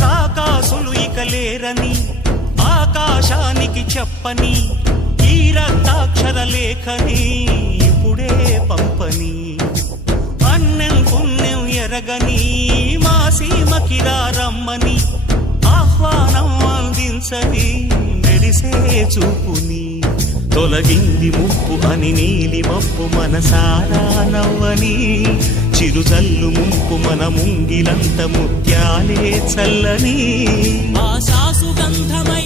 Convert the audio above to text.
రాకాసులు ఇక లేరని ఆకాశానికి చెప్పని ఈ రక్తాక్షర లేఖని ఇప్పుడే పంపని అన్నం పుణ్యం ఎరగని మా సీమకి రమ్మని ఆహ్వానం అందించని మెరిసే చూపుని తొలగింది ముప్పు అని నీలి మప్పు మనసారా నవ్వని చిరుజల్లు ముంపు మన ముంగిలంత ముత్యాలే చల్లని ఆశా సుగంధమై